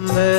Radhe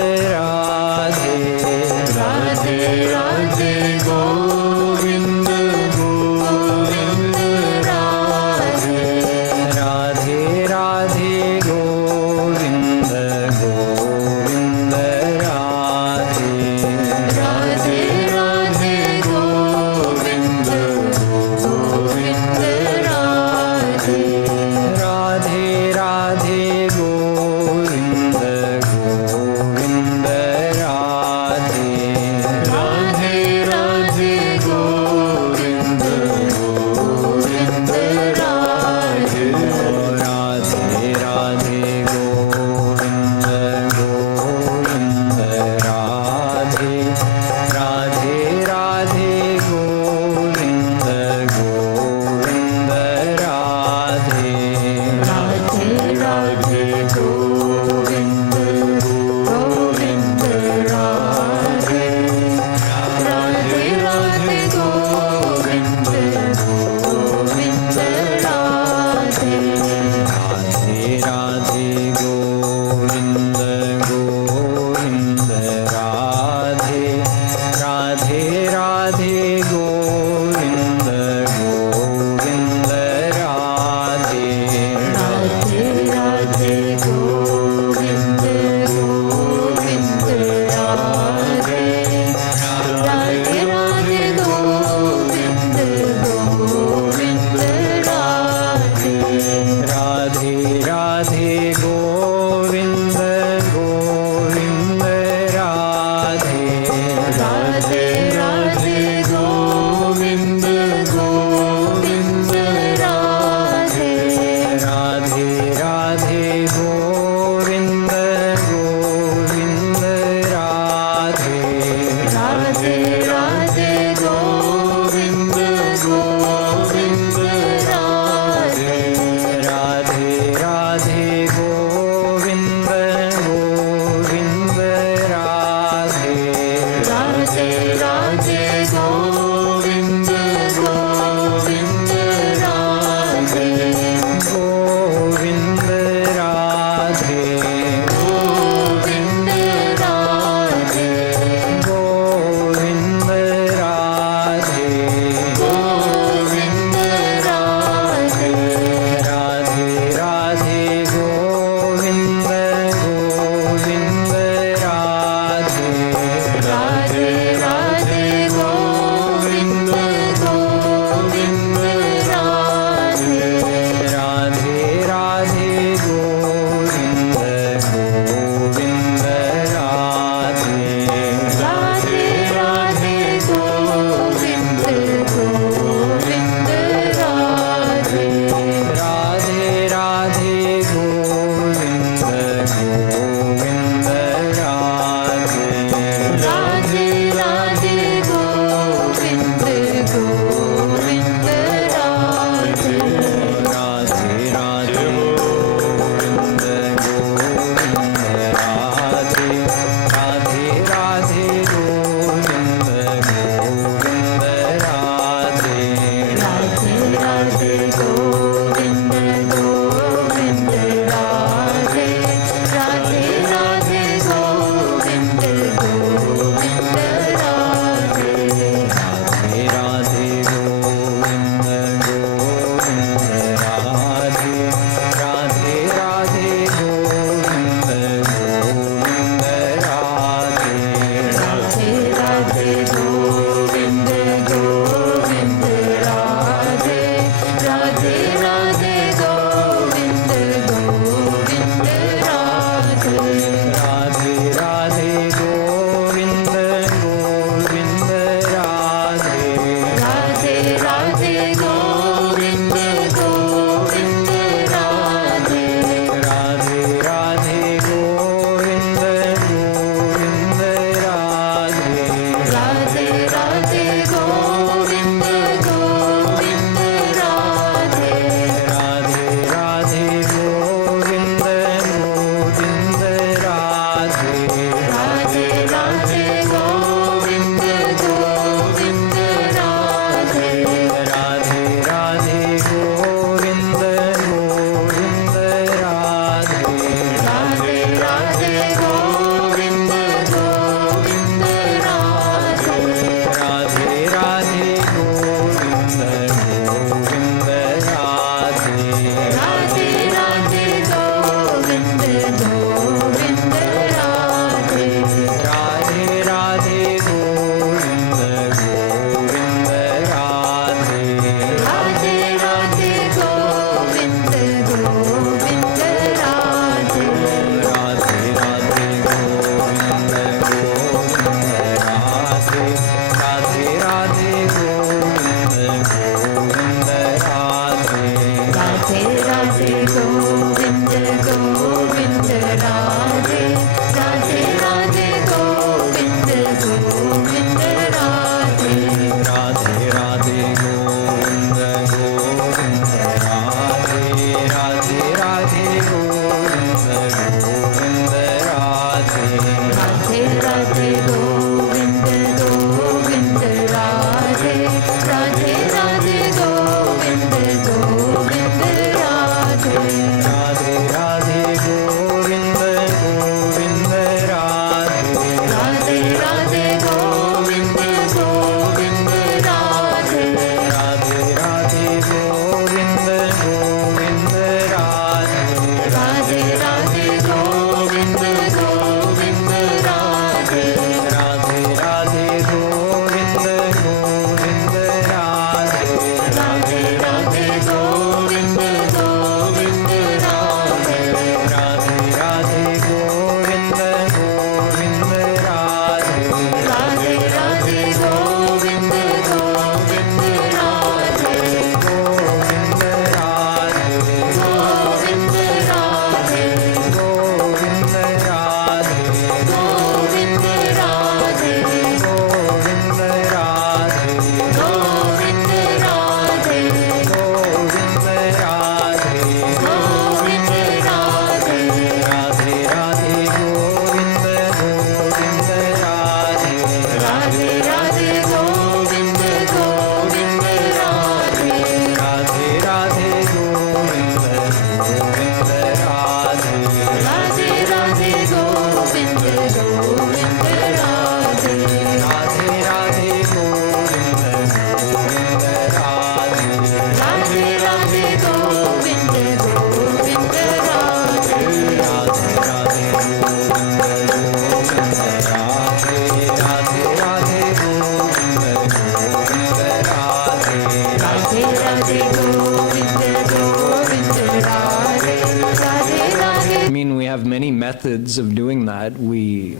Methods of doing that. We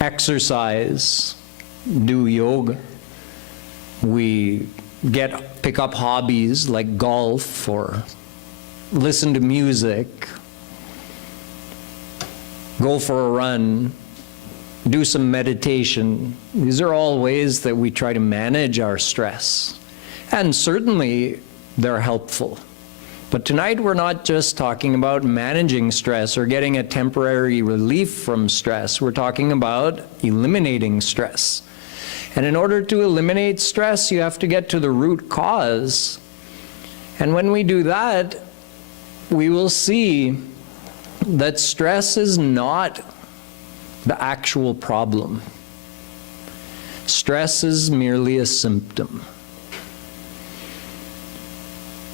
exercise, do yoga, we pick up hobbies like golf or listen to music, go for a run, do some meditation. These are all ways that we try to manage our stress. And certainly they're helpful. But tonight we're not just talking about managing stress or getting a temporary relief from stress. We're talking about eliminating stress. And in order to eliminate stress, you have to get to the root cause. And when we do that, we will see that stress is not the actual problem. Stress is merely a symptom.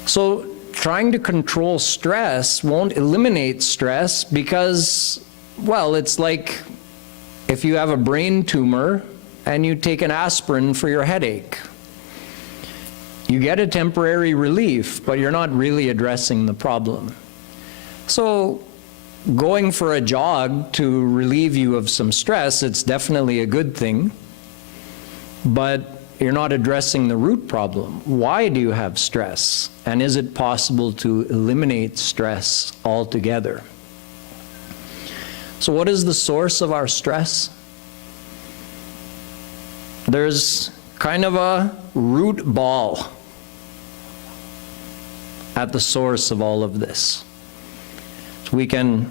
So, trying to control stress won't eliminate stress because, well, it's like if you have a brain tumor and you take an aspirin for your headache. You get a temporary relief, but you're not really addressing the problem. So going for a jog to relieve you of some stress, it's definitely a good thing, but you're not addressing the root problem. Why do you have stress? And is it possible to eliminate stress altogether? So what is the source of our stress? There's kind of a root ball at the source of all of this. So we can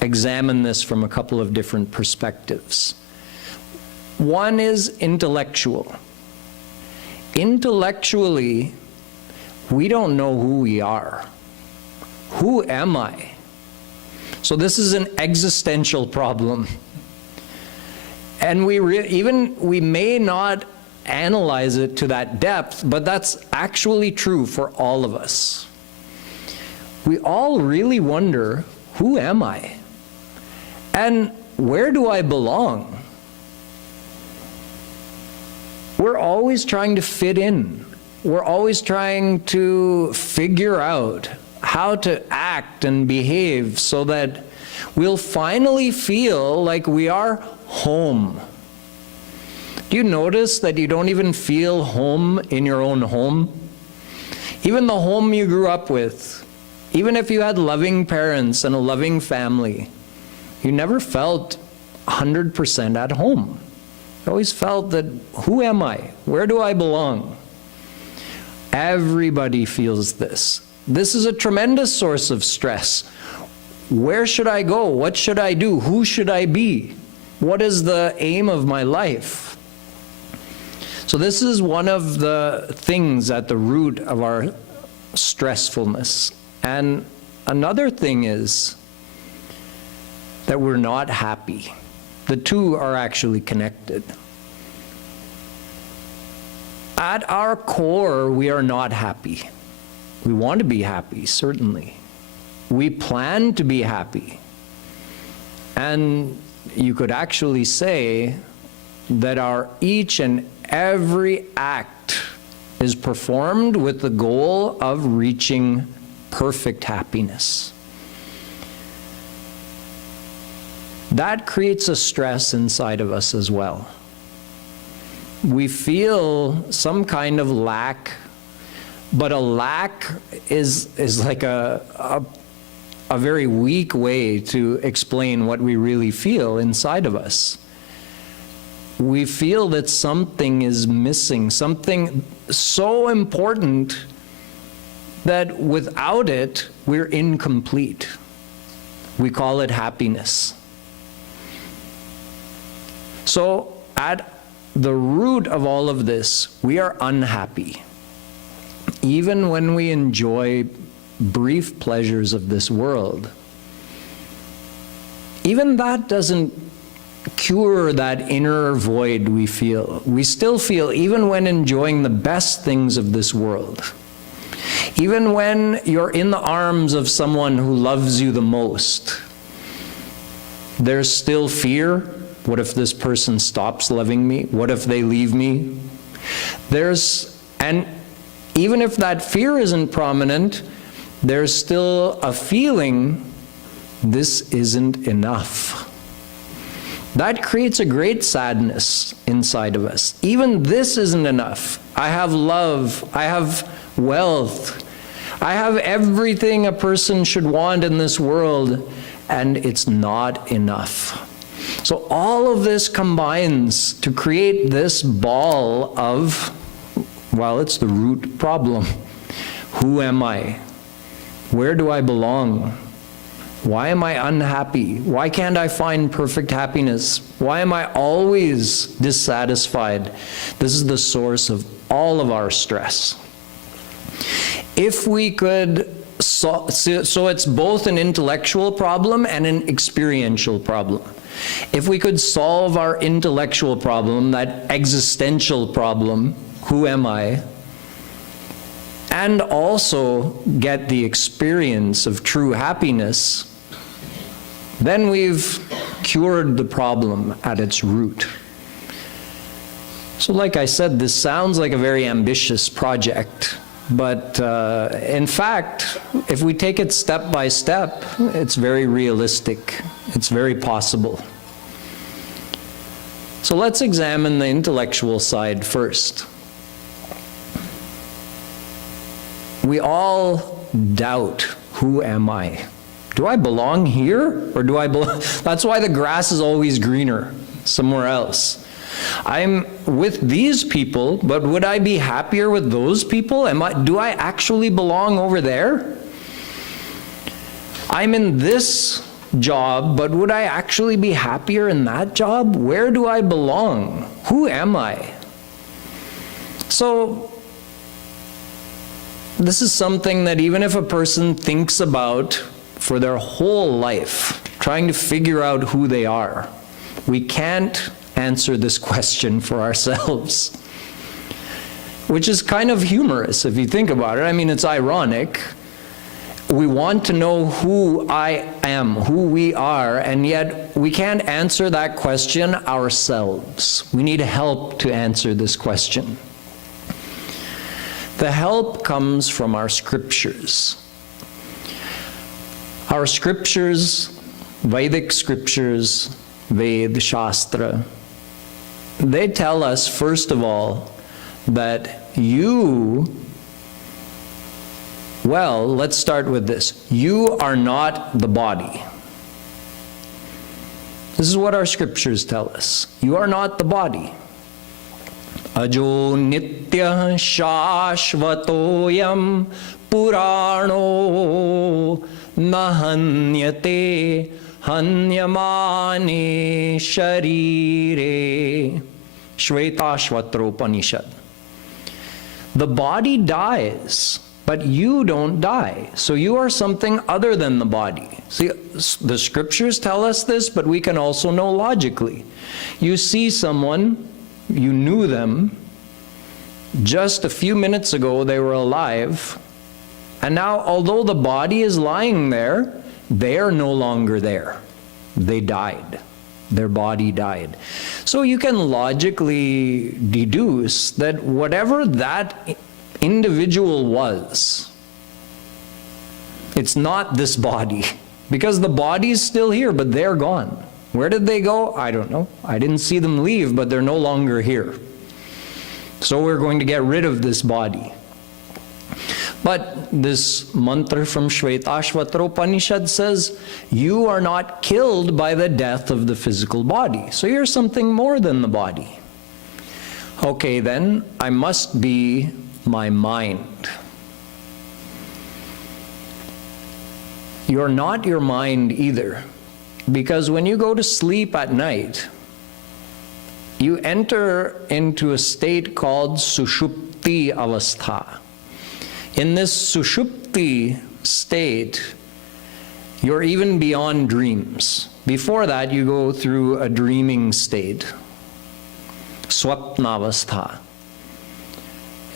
examine this from a couple of different perspectives. One is intellectual. Intellectually, we don't know who we are. Who am I? So this is an existential problem. And we may not analyze it to that depth, but that's actually true for all of us. We all really wonder, who am I? And where do I belong? We're always trying to fit in. We're always trying to figure out how to act and behave so that we'll finally feel like we are home. Do you notice that you don't even feel home in your own home? Even the home you grew up with, even if you had loving parents and a loving family, you never felt 100% at home. I always felt that, who am I? Where do I belong? Everybody feels this. This is a tremendous source of stress. Where should I go? What should I do? Who should I be? What is the aim of my life? So this is one of the things at the root of our stressfulness. And another thing is that we're not happy. The two are actually connected. At our core, we are not happy. We want to be happy, certainly. We plan to be happy. And you could actually say that our each and every act is performed with the goal of reaching perfect happiness. That creates a stress inside of us as well. We feel some kind of lack, but a lack is like a very weak way to explain what we really feel inside of us. We feel that something is missing, something so important that without it, we're incomplete. We call it happiness. So at the root of all of this, we are unhappy. Even when we enjoy brief pleasures of this world, even that doesn't cure that inner void we feel. We still feel, even when enjoying the best things of this world, even when you're in the arms of someone who loves you the most, there's still fear. What if this person stops loving me? What if they leave me? And even if that fear isn't prominent, there's still a feeling, this isn't enough. That creates a great sadness inside of us. Even this isn't enough. I have love, I have wealth, I have everything a person should want in this world, and it's not enough. So all of this combines to create this ball of, well, it's the root problem. Who am I? Where do I belong? Why am I unhappy? Why can't I find perfect happiness? Why am I always dissatisfied? This is the source of all of our stress. If we could, so it's both an intellectual problem and an experiential problem. If we could solve our intellectual problem, that existential problem, who am I, and also get the experience of true happiness, then we've cured the problem at its root. So like I said, this sounds like a very ambitious project, but in fact, if we take it step by step, it's very realistic. It's very possible. So let's examine the intellectual side first. We all doubt, who am I? Do I belong here, or do I belong? That's why the grass is always greener somewhere else. I'm with these people, but would I be happier with those people? Do I actually belong over there? I'm in this job, but would I actually be happier in that job? Where do I belong? Who am I? So this is something that even if a person thinks about for their whole life, trying to figure out who they are, we can't answer this question for ourselves, which is kind of humorous if you think about it. I mean, it's ironic. We want to know who I am, who we are, and yet we can't answer that question ourselves. We need help to answer this question. The help comes from our scriptures. Our scriptures, Vedic scriptures, Ved, Shastra, they tell us, first of all, that well, let's start with this. You are not the body. This is what our scriptures tell us. You are not the body. Ajo nitya shashvatoyam purano nahanyate hanyamane sharire. Shvetashvatropanishad. The body dies, but you don't die. So you are something other than the body. See, the scriptures tell us this, but we can also know logically. You see someone, you knew them, just a few minutes ago they were alive, and now although the body is lying there, they are no longer there. They died. Their body died. So you can logically deduce that whatever that individual was, it's not this body, because the body is still here, but they're gone. Where did they go? I don't know. I didn't see them leave, but they're no longer here. So we're going to get rid of this body. But this mantra from Shvetashvatra Upanishad says, you are not killed by the death of the physical body. So you're something more than the body. Okay, then, I must be my mind. You're not your mind either. Because when you go to sleep at night, you enter into a state called Sushupti Avastha. In this Sushupti state, you're even beyond dreams. Before that, you go through a dreaming state, swapnavastha.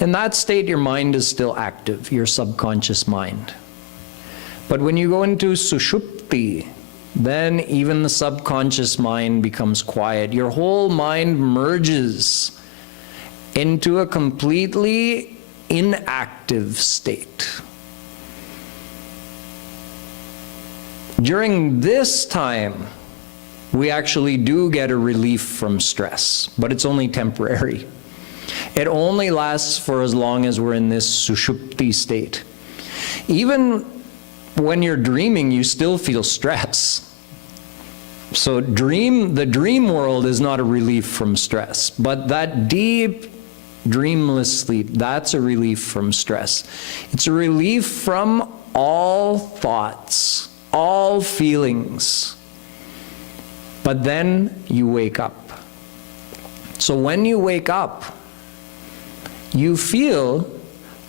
In that state, your mind is still active, your subconscious mind. But when you go into sushupti, then even the subconscious mind becomes quiet. Your whole mind merges into a completely inactive state. During this time, we actually do get a relief from stress, but it's only temporary. It only lasts for as long as we're in this sushupti state. Even when you're dreaming, you still feel stress. So the dream world is not a relief from stress, but that deep, dreamless sleep, that's a relief from stress. It's a relief from all thoughts, all feelings. But then you wake up. So when you wake up, you feel,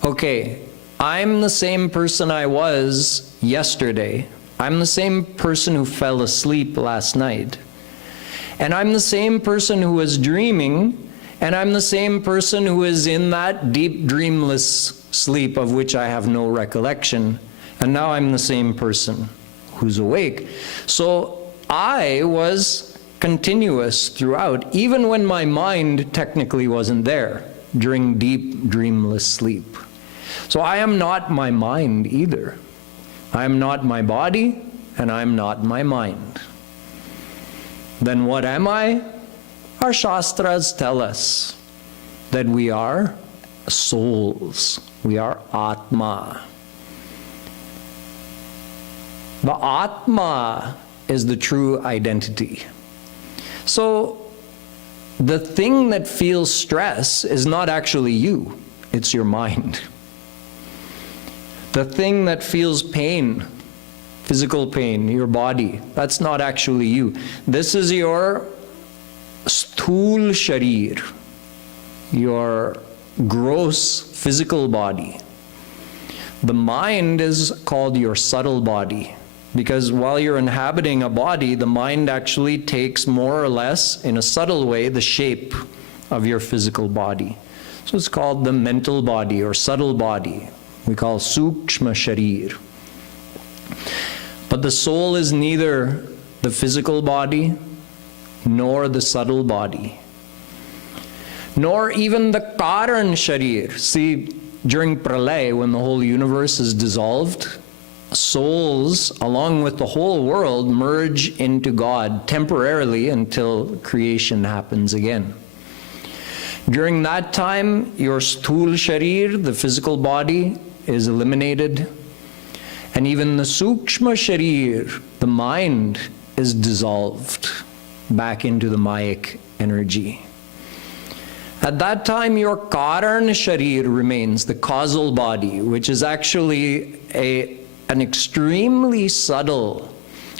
okay, I'm the same person I was yesterday. I'm the same person who fell asleep last night. And I'm the same person who was dreaming, and I'm the same person who is in that deep dreamless sleep of which I have no recollection. And now I'm the same person who's awake. So I was continuous throughout, even when my mind technically wasn't there during deep dreamless sleep. So I am not my mind either. I am not my body, and I am not my mind. Then what am I? Our Shastras tell us that we are souls. We are Atma. The Atma is the true identity. So the thing that feels stress is not actually you, it's your mind. The thing that feels pain, physical pain, your body, that's not actually you. This is your sthul sharir, your gross physical body. The mind is called your subtle body, because while you're inhabiting a body, the mind actually takes more or less, in a subtle way, the shape of your physical body. So it's called the mental body or subtle body. We call sukshma sharir. But the soul is neither the physical body nor the subtle body, nor even the karan sharir. See, during pralay, when the whole universe is dissolved, souls, along with the whole world, merge into God temporarily until creation happens again. During that time, your sthul sharir, the physical body, is eliminated, and even the sukshma sharir, the mind, is dissolved back into the mayic energy. At that time, your karan sharir remains, the causal body, which is actually an extremely subtle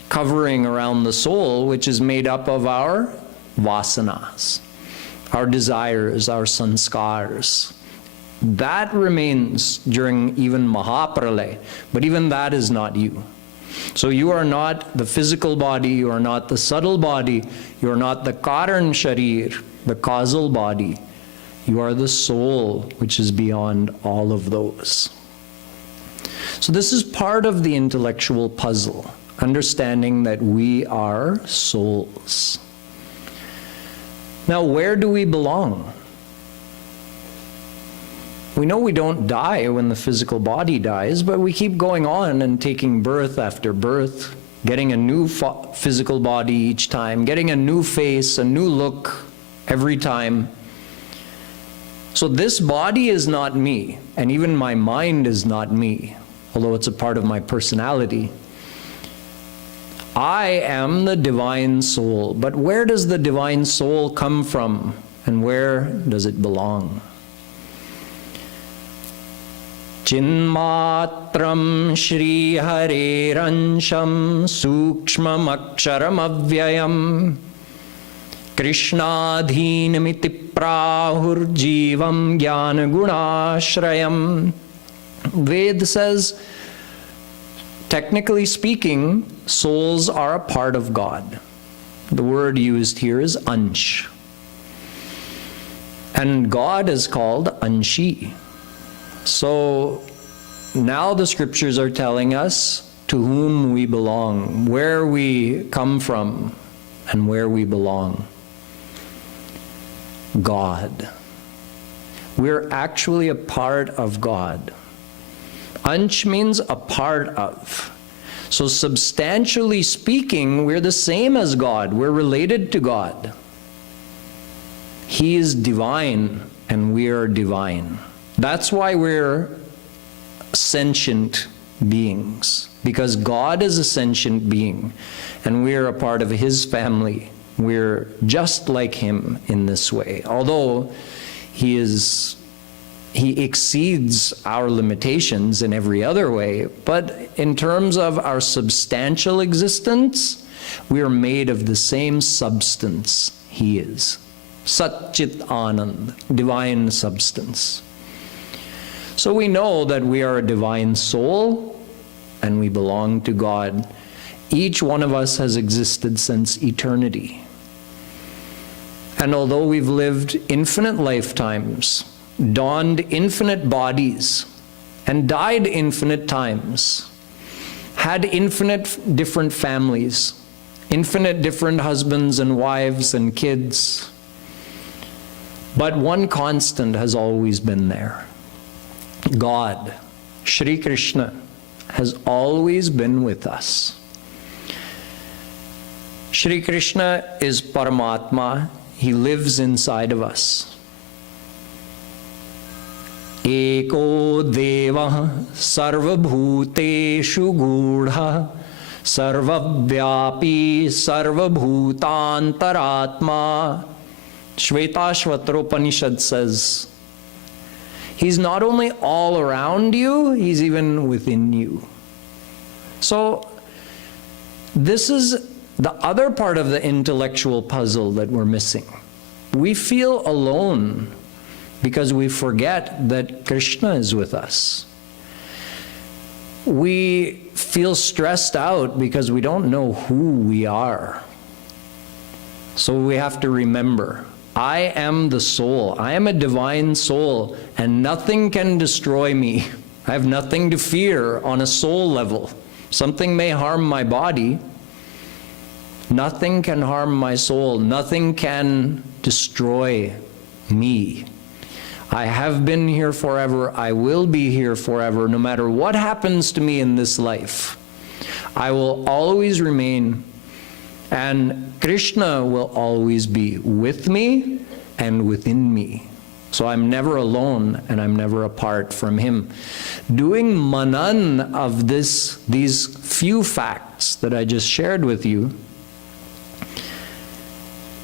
covering around the soul, which is made up of our vasanas, our desires, our sanskars. That remains during even Mahapralay, but even that is not you. So you are not the physical body, you are not the subtle body, you are not the karan sharir, the causal body. You are the soul, which is beyond all of those. So this is part of the intellectual puzzle, understanding that we are souls. Now, where do we belong? We know we don't die when the physical body dies, but we keep going on and taking birth after birth, getting a new physical body each time, getting a new face, a new look every time. So this body is not me, and even my mind is not me, although it's a part of my personality. I am the divine soul, but where does the divine soul come from, and where does it belong? Chinmatram Shri Hareransham Sukshmam Aksharam Avyayam Krishnadhinamiti Prahur Jivam Jnana Gunashrayam. Ved says, technically speaking, souls are a part of God. The word used here is ansh. And God is called Anshi. So now the scriptures are telling us to whom we belong, where we come from, and where we belong. God. We're actually a part of God. Ansh means a part of. So substantially speaking, we're the same as God. We're related to God. He is divine and we are divine. That's why we're sentient beings, because God is a sentient being and we are a part of His family. We're just like Him in this way. Although He exceeds our limitations in every other way, but in terms of our substantial existence, we are made of the same substance He is. Sat-Chit Anand, divine substance. So we know that we are a divine soul and we belong to God. Each one of us has existed since eternity. And although we've lived infinite lifetimes, donned infinite bodies, and died infinite times, had infinite different families, infinite different husbands and wives and kids, but one constant has always been there. God, Shri Krishna, has always been with us. Shri Krishna is Paramatma. He lives inside of us. Eko Devah Sarvabhuteshu Gudha Sarvavyapi Sarvabhutantaratma. Shvetashvatropanishad says, He's not only all around you, He's even within you. So this is the other part of the intellectual puzzle that we're missing. We feel alone because we forget that Krishna is with us. We feel stressed out because we don't know who we are. So we have to remember, I am the soul. I am a divine soul, and nothing can destroy me. I have nothing to fear on a soul level. Something may harm my body. Nothing can harm my soul. Nothing can destroy me. I have been here forever. I will be here forever. No matter what happens to me in this life, I will always remain. And Krishna will always be with me and within me. So I'm never alone and I'm never apart from Him. Doing manan of these few facts that I just shared with you,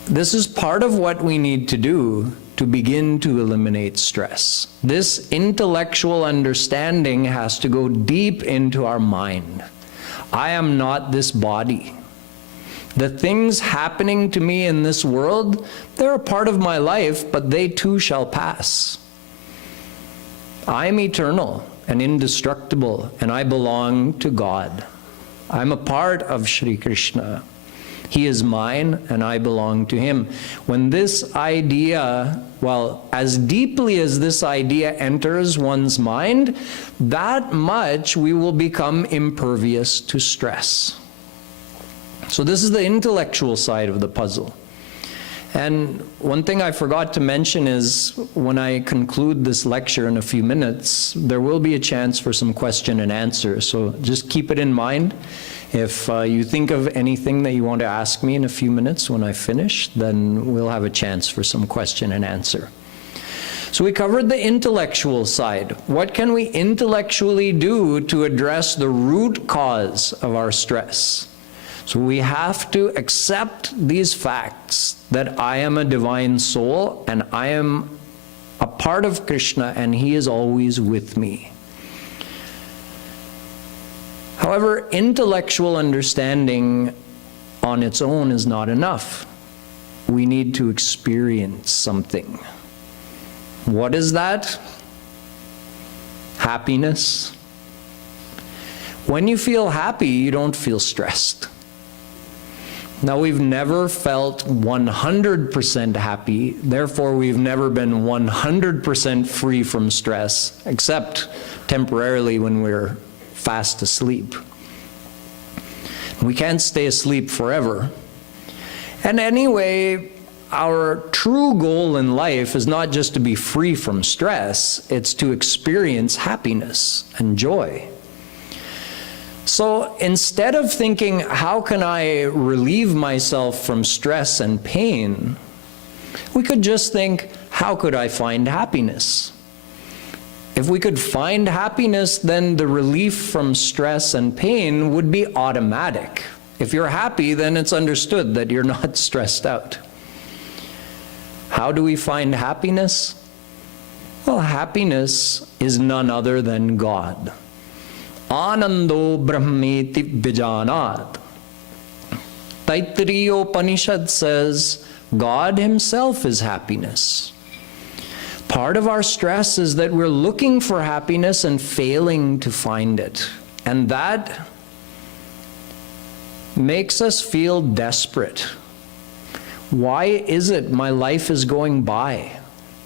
this is part of what we need to do to begin to eliminate stress. This intellectual understanding has to go deep into our mind. I am not this body. The things happening to me in this world, they're a part of my life, but they too shall pass. I am eternal and indestructible, and I belong to God. I'm a part of Shri Krishna. He is mine, and I belong to Him. When this idea, well, as deeply as this idea enters one's mind, that much we will become impervious to stress. So this is the intellectual side of the puzzle. And one thing I forgot to mention is when I conclude this lecture in a few minutes, there will be a chance for some question and answer. So just keep it in mind. If you think of anything that you want to ask me in a few minutes when I finish, then we'll have a chance for some question and answer. So we covered the intellectual side. What can we intellectually do to address the root cause of our stress? So we have to accept these facts that I am a divine soul and I am a part of Krishna and He is always with me. However, intellectual understanding on its own is not enough. We need to experience something. What is that? Happiness. When you feel happy, you don't feel stressed. Now, we've never felt 100% happy, therefore we've never been 100% free from stress, except temporarily when we're fast asleep. We can't stay asleep forever. And anyway, our true goal in life is not just to be free from stress, it's to experience happiness and joy. So instead of thinking, how can I relieve myself from stress and pain, we could just think, how could I find happiness? If we could find happiness, then the relief from stress and pain would be automatic. If you're happy, then it's understood that you're not stressed out. How do we find happiness? Well, happiness is none other than God. Anando Brahmeti Bhajanat. Taittiriya Upanishad says, God himself is happiness. Part of our stress is that we're looking for happiness and failing to find it. And that makes us feel desperate. Why is it my life is going by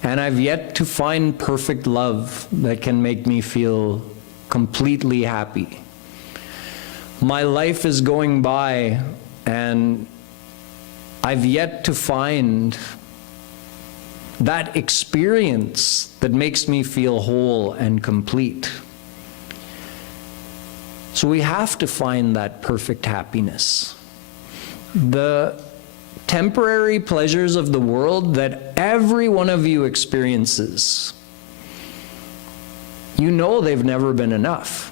and I've yet to find perfect love that can make me feel completely happy? My life is going by and I've yet to find that experience that makes me feel whole and complete. So we have to find that perfect happiness. The temporary pleasures of the world that every one of you experiences, you know they've never been enough.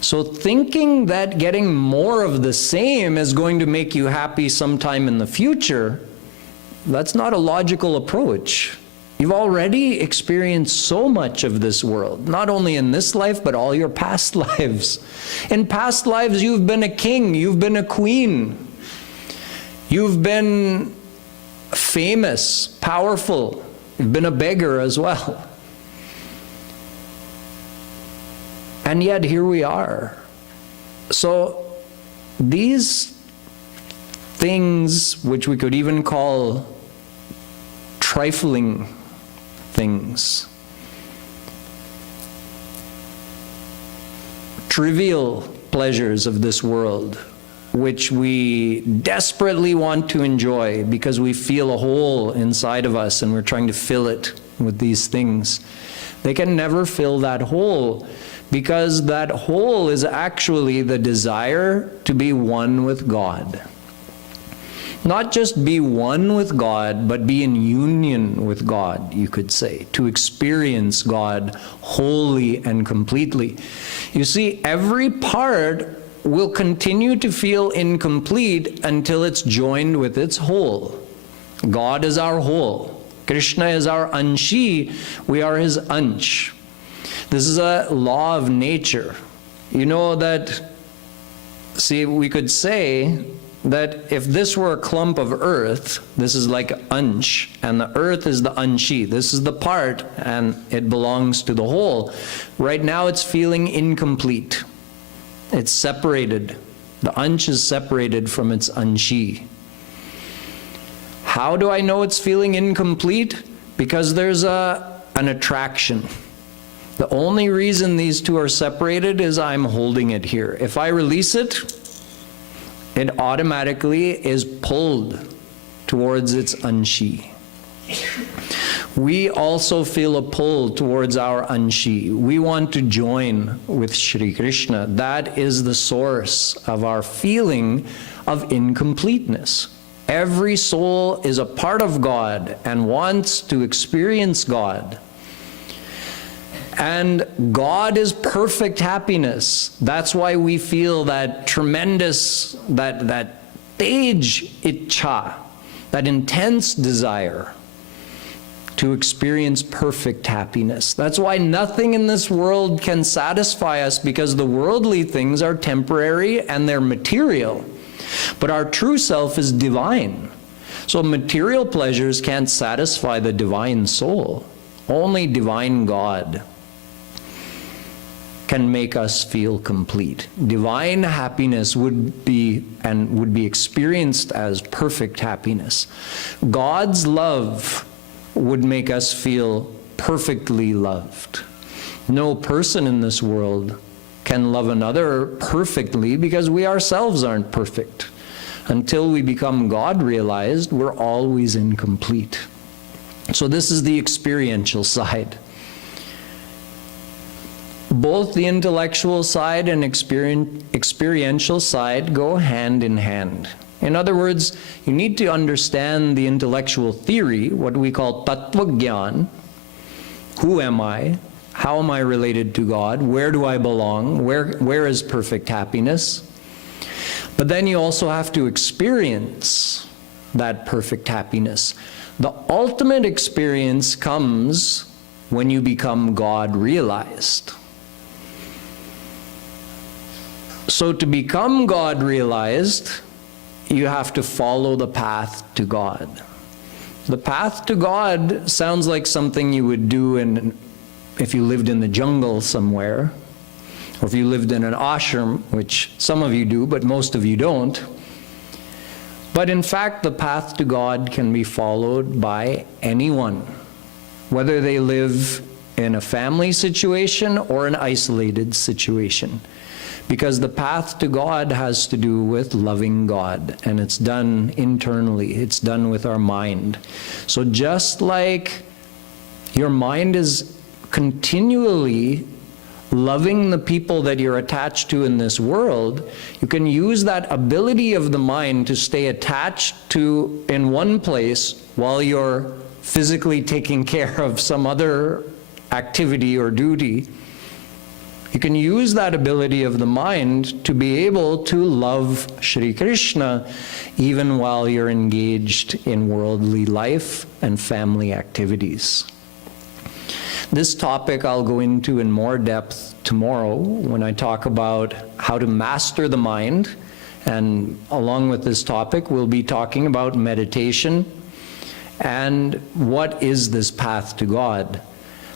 So thinking that getting more of the same is going to make you happy sometime in the future, that's not a logical approach. You've already experienced so much of this world, not only in this life, but all your past lives. In past lives, you've been a king, you've been a queen, you've been famous, powerful, you've been a beggar as well. And yet here we are. So these things, which we could even call trifling things, trivial pleasures of this world, which we desperately want to enjoy because we feel a hole inside of us and we're trying to fill it with these things. They can never fill that hole, because that hole is actually the desire to be one with God. Not just be one with God, but be in union with God, you could say, to experience God wholly and completely. You see, every part will continue to feel incomplete until it's joined with its whole. God is our whole. Krishna is our anshi, we are his ansh. This is a law of nature. You know that, see, we could say that if this were a clump of earth, this is like ansh, and the earth is the anshi. This is the part, and it belongs to the whole. Right now it's feeling incomplete. It's separated. The ansh is separated from its anshi. How do I know it's feeling incomplete? Because there's an attraction. The only reason these two are separated is I'm holding it here. If I release it, it automatically is pulled towards its anshi. We also feel a pull towards our anshi. We want to join with Shri Krishna. That is the source of our feeling of incompleteness. Every soul is a part of God and wants to experience God. And God is perfect happiness. That's why we feel that tremendous, that tej ichha, that intense desire to experience perfect happiness. That's why nothing in this world can satisfy us, because the worldly things are temporary and they're material. But our true self is divine. So material pleasures can't satisfy the divine soul. Only divine God. can make us feel complete. Divine happiness would be experienced as perfect happiness. God's love would make us feel perfectly loved. No person in this world can love another perfectly because we ourselves aren't perfect. Until we become God-realized, we're always incomplete. So this is the experiential side. Both the intellectual side and experiential side go hand in hand. In other words, you need to understand the intellectual theory, what we call tattva gyan. Who am I? How am I related to God? Where do I belong? Where is perfect happiness? But then you also have to experience that perfect happiness. The ultimate experience comes when you become God-realized. So to become God-realized, you have to follow the path to God. The path to God sounds like something you would do if you lived in the jungle somewhere, or if you lived in an ashram, which some of you do, but most of you don't. But in fact, the path to God can be followed by anyone, whether they live in a family situation or an isolated situation. Because the path to God has to do with loving God, and it's done internally, it's done with our mind. So just like your mind is continually loving the people that you're attached to in this world, you can use that ability of the mind to stay attached to in one place while you're physically taking care of some other activity or duty. You can use that ability of the mind to be able to love Shri Krishna even while you're engaged in worldly life and family activities. This topic I'll go into in more depth tomorrow when I talk about how to master the mind. And along with this topic, we'll be talking about meditation and what is this path to God.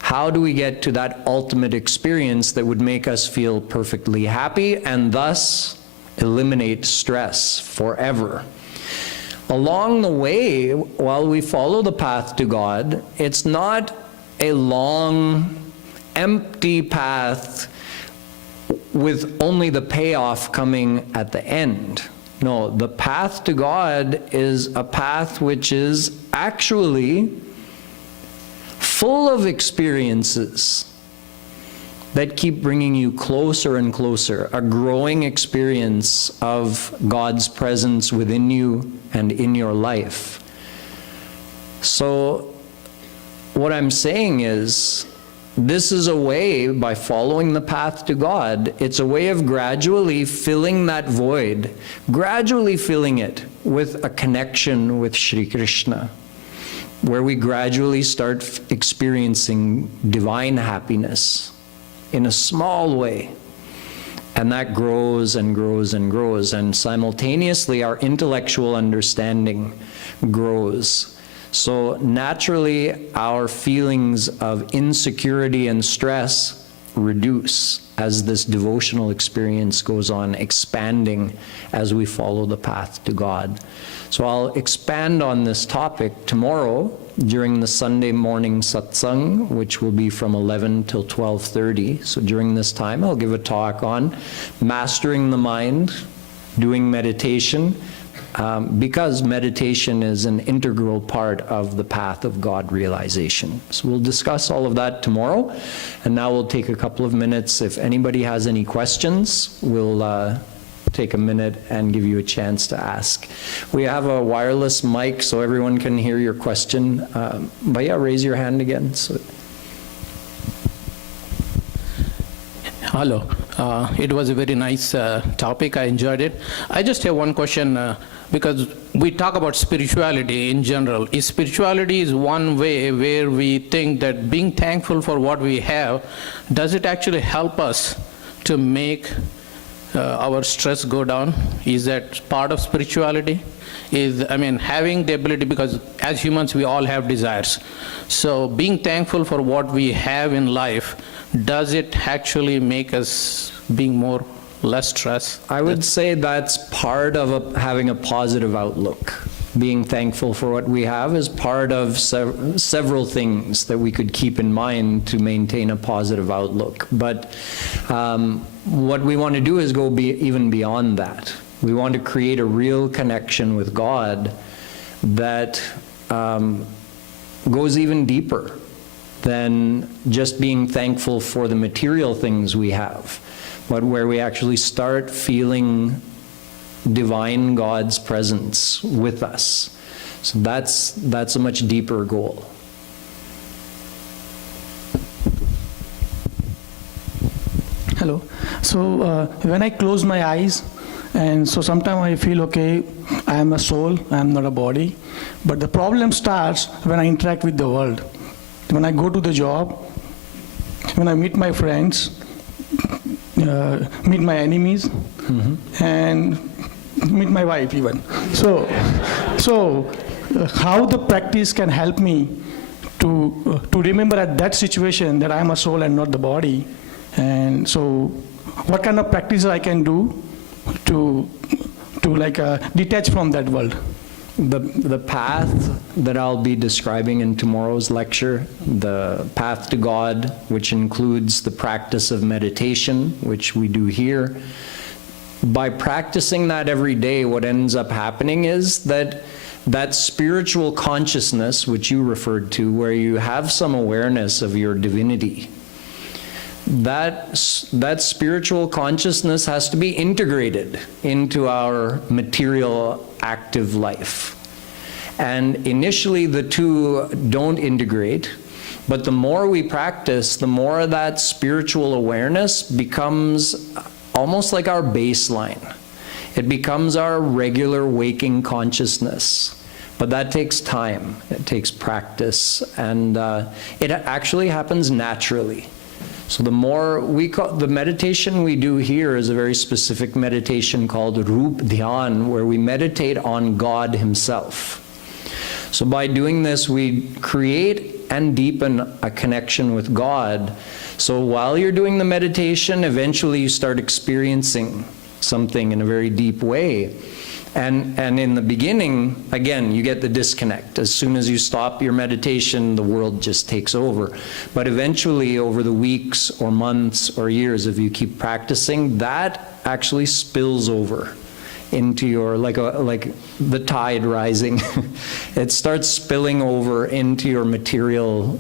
How do we get to that ultimate experience that would make us feel perfectly happy and thus eliminate stress forever? Along the way, while we follow the path to God, it's not a long, empty path with only the payoff coming at the end. No, the path to God is a path which is actually full of experiences that keep bringing you closer and closer, a growing experience of God's presence within you and in your life. So what I'm saying is, this is a way, by following the path to God, it's a way of gradually filling that void, gradually filling it with a connection with Shri Krishna, where we gradually start experiencing divine happiness in a small way. And that grows and grows and grows, and simultaneously our intellectual understanding grows. So naturally, our feelings of insecurity and stress reduce as this devotional experience goes on, expanding as we follow the path to God. So I'll expand on this topic tomorrow during the Sunday morning satsang, which will be from 11 till 12:30. So during this time, I'll give a talk on mastering the mind, doing meditation, because meditation is an integral part of the path of God realization. So we'll discuss all of that tomorrow. And now we'll take a couple of minutes. If anybody has any questions, we'll take a minute and give you a chance to ask. We have a wireless mic so everyone can hear your question. Bhaiya, raise your hand again. So. Hello. It was a very nice topic. I enjoyed it. I just have one question, because we talk about spirituality in general. Spirituality is one way where we think that being thankful for what we have, does it actually help us to make our stress go down? Is that part of spirituality? is, having the ability, because as humans we all have desires. So being thankful for what we have in life, does it actually make us being more, less stress? I would say that's part of having a positive outlook. Being thankful for what we have is part of several things that we could keep in mind to maintain a positive outlook. But what we want to do is go even beyond that. We want to create a real connection with God that goes even deeper than just being thankful for the material things we have, but where we actually start feeling divine God's presence with us. So that's a much deeper goal. Hello. So when I close my eyes, and so sometimes I feel, okay, I am a soul, I am not a body. But the problem starts when I interact with the world. When I go to the job, when I meet my friends, meet my enemies, and meet my wife even. So how the practice can help me to remember at that situation that I am a soul and not the body. And so what kind of practice I can do to detach from that world? The path that I'll be describing in tomorrow's lecture, the path to God, which includes the practice of meditation, which we do here. By practicing that every day, what ends up happening is that spiritual consciousness, which you referred to, where you have some awareness of your divinity, that spiritual consciousness has to be integrated into our material active life. And initially the two don't integrate, but the more we practice, the more that spiritual awareness becomes almost like our baseline. It becomes our regular waking consciousness. But that takes time, it takes practice, and it actually happens naturally. So the more the meditation we do here is a very specific meditation called Roopdhyan, where we meditate on God Himself. So by doing this, we create and deepen a connection with God. So while you're doing the meditation, eventually you start experiencing something in a very deep way. And in the beginning, again, you get the disconnect. As soon as you stop your meditation, the world just takes over. But eventually, over the weeks or months or years, if you keep practicing, that actually spills over into your, like the tide rising. It starts spilling over into your material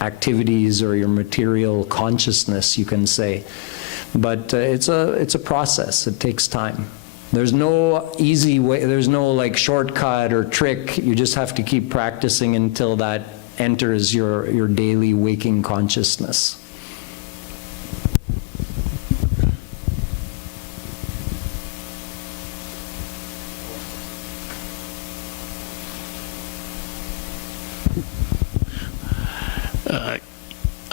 activities or your material consciousness, you can say. But it's a process. It takes time. There's no easy way, there's no like shortcut or trick. You just have to keep practicing until that enters your daily waking consciousness.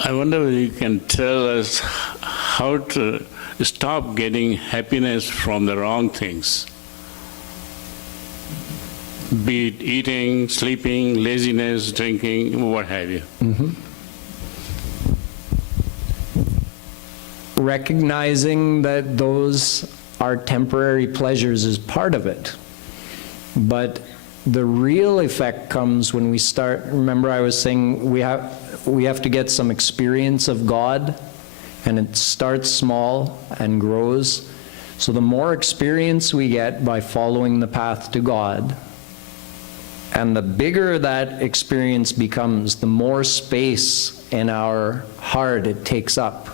I wonder if you can tell us how to stop getting happiness from the wrong things. Be it eating, sleeping, laziness, drinking, what have you. Recognizing that those are temporary pleasures is part of it. But the real effect comes when we start, remember I was saying we have to get some experience of God, and it starts small and grows. So the more experience we get by following the path to God, and the bigger that experience becomes, the more space in our heart it takes up,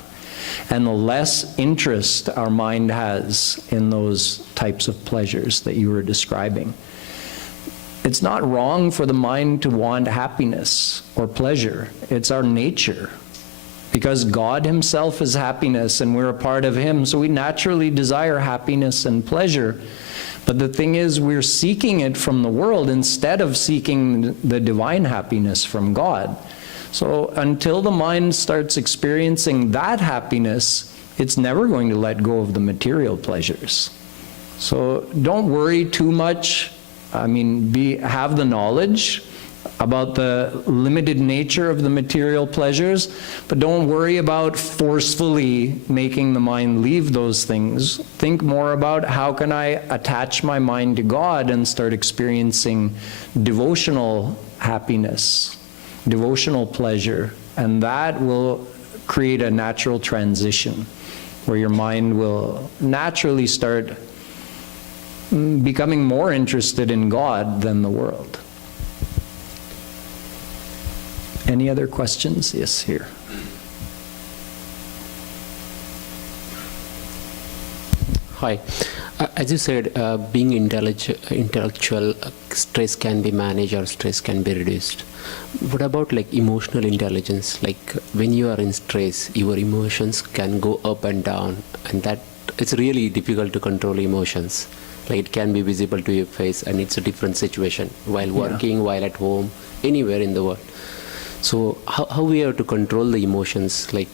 and the less interest our mind has in those types of pleasures that you were describing. It's not wrong for the mind to want happiness or pleasure. It's our nature. Because God Himself is happiness and we're a part of Him, so we naturally desire happiness and pleasure. But the thing is, we're seeking it from the world instead of seeking the divine happiness from God. So until the mind starts experiencing that happiness, it's never going to let go of the material pleasures. So don't worry too much. I mean, have the knowledge about the limited nature of the material pleasures, but don't worry about forcefully making the mind leave those things. Think more about how can I attach my mind to God and start experiencing devotional happiness, devotional pleasure, and that will create a natural transition where your mind will naturally start becoming more interested in God than the world. Any other questions? Yes, here. Hi. As you said, being intellectual, stress can be managed or stress can be reduced. What about like emotional intelligence? Like when you are in stress, your emotions can go up and down, and that it's really difficult to control emotions. Like it can be visible to your face, and it's a different situation while working, while at home, anywhere in the world. So how we have to control the emotions, like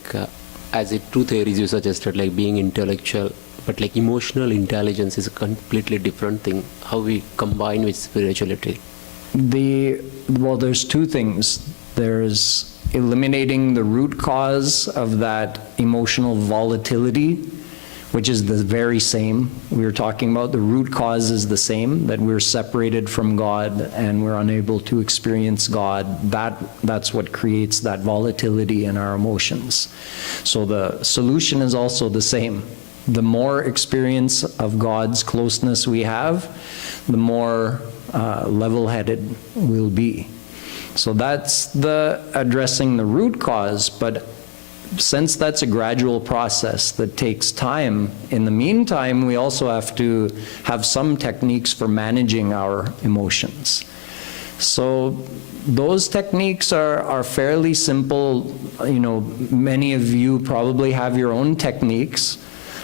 as a two theories you suggested, like being intellectual, but like emotional intelligence is a completely different thing. How we combine with spirituality? Well, there's two things. There's eliminating the root cause of that emotional volatility, which is the very same we were talking about. The root cause is the same, that we're separated from God and we're unable to experience God. That's what creates that volatility in our emotions. So the solution is also the same. The more experience of God's closeness we have, the more level-headed we'll be. So that's addressing the root cause, but since that's a gradual process that takes time, in the meantime, we also have to have some techniques for managing our emotions. So those techniques are fairly simple. You know, many of you probably have your own techniques,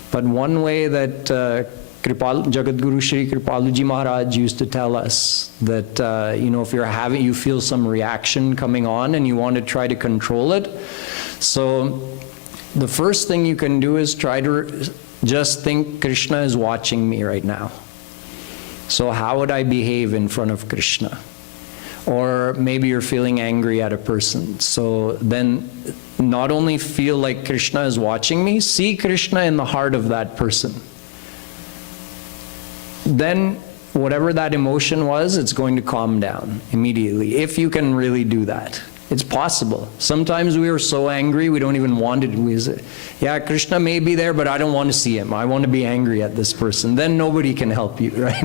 but one way that Jagadguru Shri Kripalu Maharaj used to tell us that, you know, if you feel some reaction coming on and you want to try to control it, so the first thing you can do is try to just think Krishna is watching me right now. So how would I behave in front of Krishna? Or maybe you're feeling angry at a person. So then not only feel like Krishna is watching me, see Krishna in the heart of that person. Then whatever that emotion was, it's going to calm down immediately, if you can really do that. It's possible. Sometimes we are so angry we don't even want it. We say, yeah, Krishna may be there, but I don't want to see him. I want to be angry at this person. Then nobody can help you, right?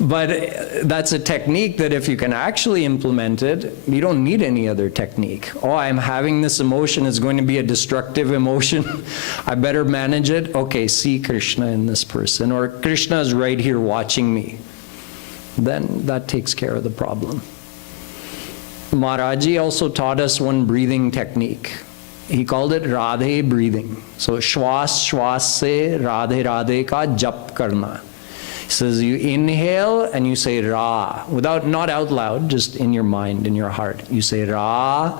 But that's a technique that if you can actually implement it, you don't need any other technique. Oh, I'm having this emotion. It's going to be a destructive emotion. I better manage it. Okay, see Krishna in this person. Or Krishna is right here watching me. Then that takes care of the problem. Maharaj also taught us one breathing technique. He called it Radhe breathing. So Shwas Shwas se Radhe Radhe ka jap karna. He says you inhale and you say Ra, not out loud, just in your mind, in your heart. You say Radhe,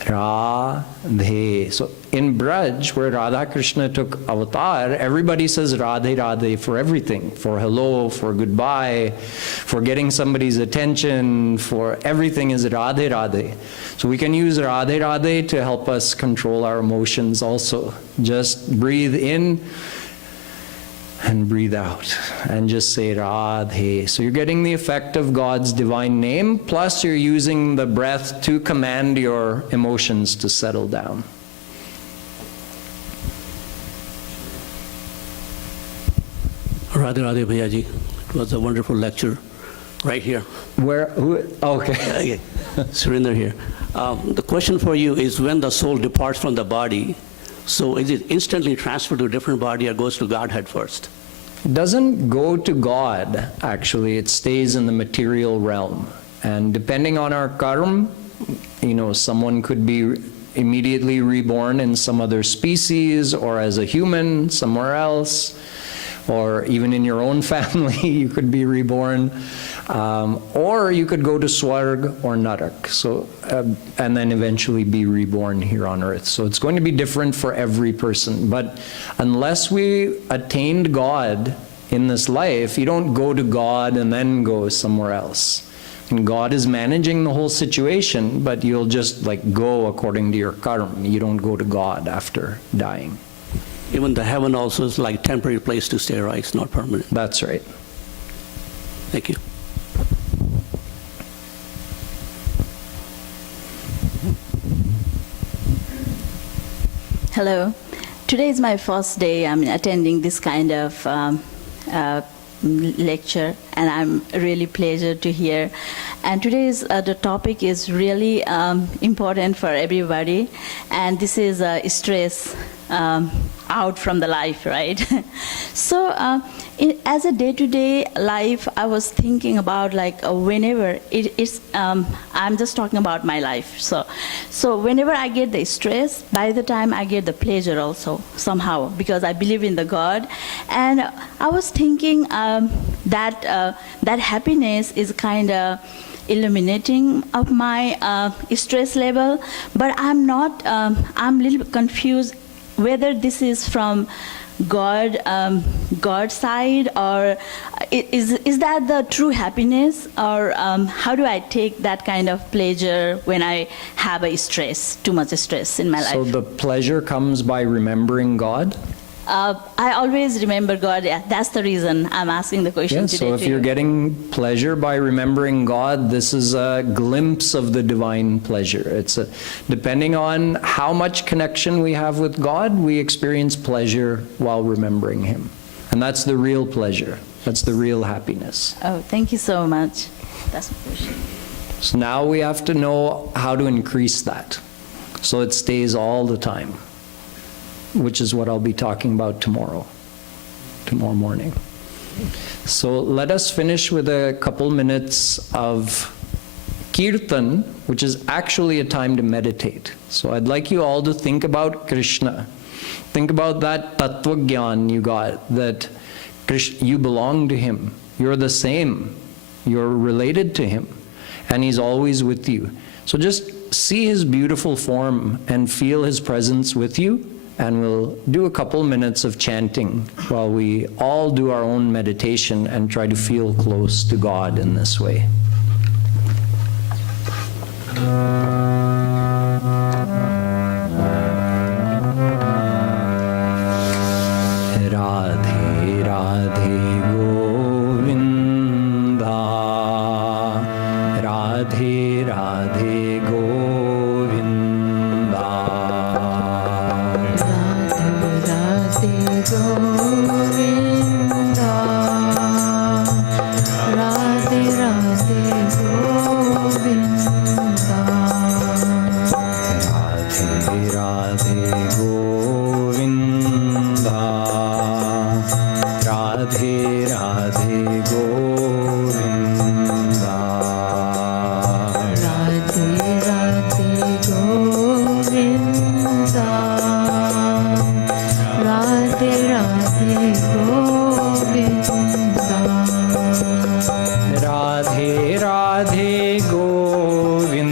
Radhe. So in Braj, where Radha Krishna took avatar, everybody says Radhe Radhe for everything. For hello, for goodbye, for getting somebody's attention, for everything is Radhe Radhe. So we can use Radhe Radhe to help us control our emotions also. Just breathe in and breathe out and just say Radhe. So you're getting the effect of God's divine name, plus you're using the breath to command your emotions to settle down. Radhe Radhe Bhayaji. It was a wonderful lecture right here. Where? Who? Okay. Surinder here. The question for you is, when the soul departs from the body, so is it instantly transferred to a different body or goes to Godhead first? It doesn't go to God, actually. It stays in the material realm. And depending on our karma, you know, someone could be immediately reborn in some other species or as a human somewhere else, or even in your own family you could be reborn. Or you could go to Swarg or Narak, so, and then eventually be reborn here on earth. So it's going to be different for every person. But unless we attained God in this life, you don't go to God and then go somewhere else. And God is managing the whole situation, but you'll just like go according to your karma. You don't go to God after dying. Even the heaven also is like temporary place to stay, right? It's not permanent. That's right. Thank you. Hello. Today is my first day I'm attending this kind of lecture, and I'm really pleased to hear. And today's the topic is really important for everybody, and this is stress out from the life, right? So as a day-to-day life, I was thinking about like whenever I'm just talking about my life. So whenever I get the stress, by the time I get the pleasure also somehow, because I believe in the God. And I was thinking that happiness is kind of illuminating of my stress level, but I'm not, I'm a little confused whether this is from God's side, or is that the true happiness, or how do I take that kind of pleasure when I have a stress, too much stress in my life? So the pleasure comes by remembering God? I always remember God. Yeah, that's the reason I'm asking the question today. So if you're getting pleasure by remembering God, this is a glimpse of the divine pleasure. It's depending on how much connection we have with God, we experience pleasure while remembering Him. And that's the real pleasure. That's the real happiness. Oh, thank you so much. That's my question. So now we have to know how to increase that so it stays all the time, which is what I'll be talking about tomorrow morning. So let us finish with a couple minutes of kirtan, which is actually a time to meditate. So I'd like you all to think about Krishna. Think about that tattva gyan you got, that you belong to Him. You're the same. You're related to Him. And He's always with you. So just see His beautiful form and feel His presence with you. And we'll do a couple minutes of chanting while we all do our own meditation and try to feel close to God in this way. Radhe Radhe Govinda, Radhe Radhe Govinda. Radhe Radhe Govinda.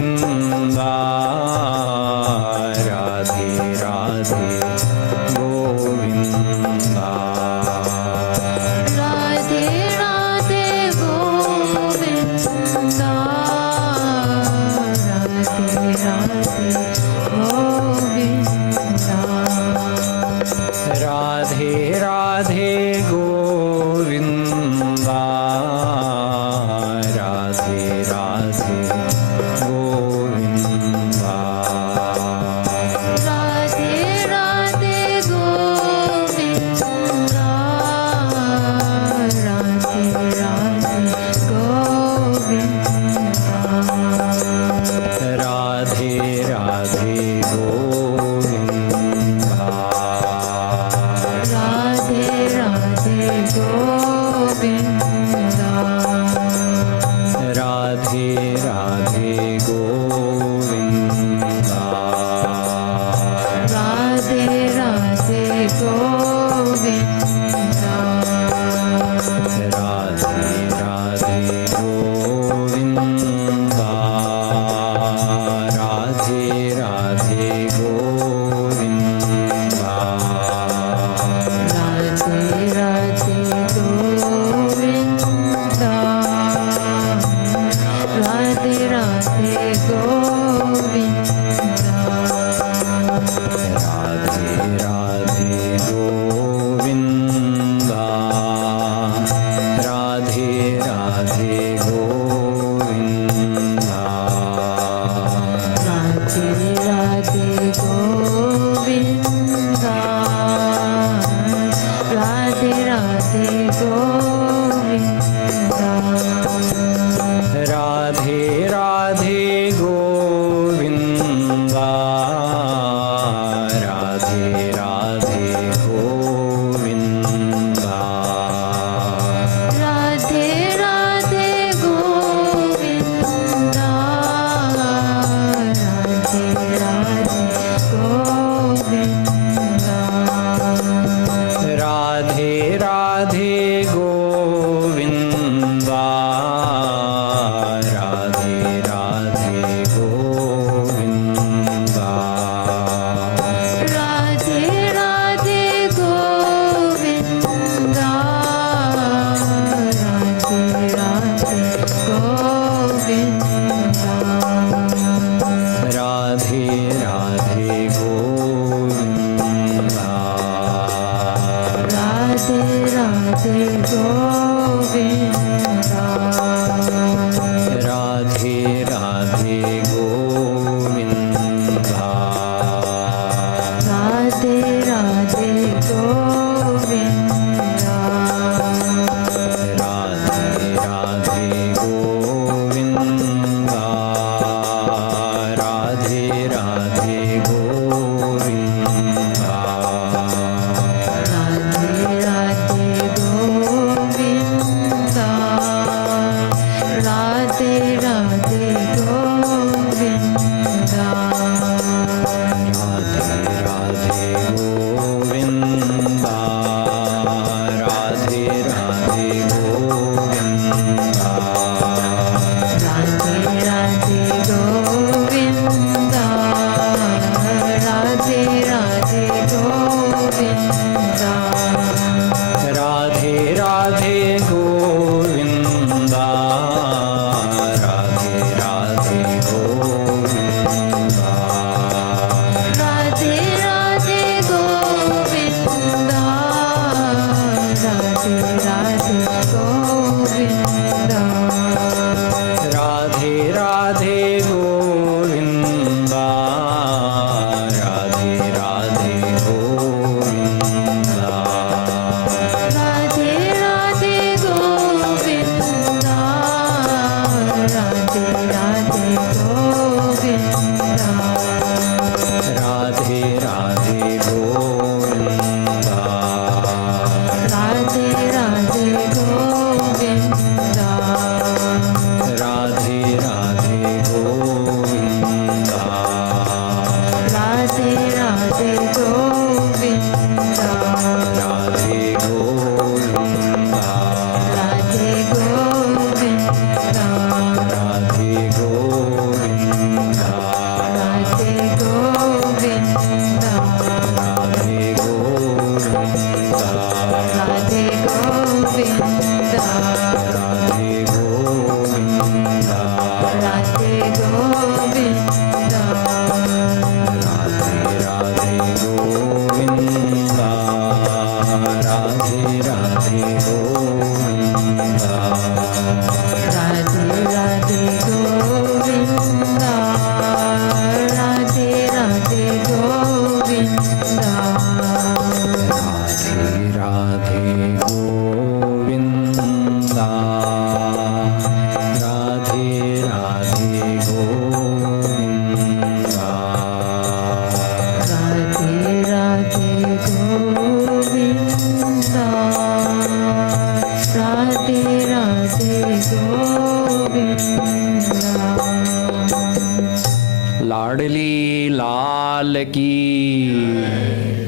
लाडली लाल की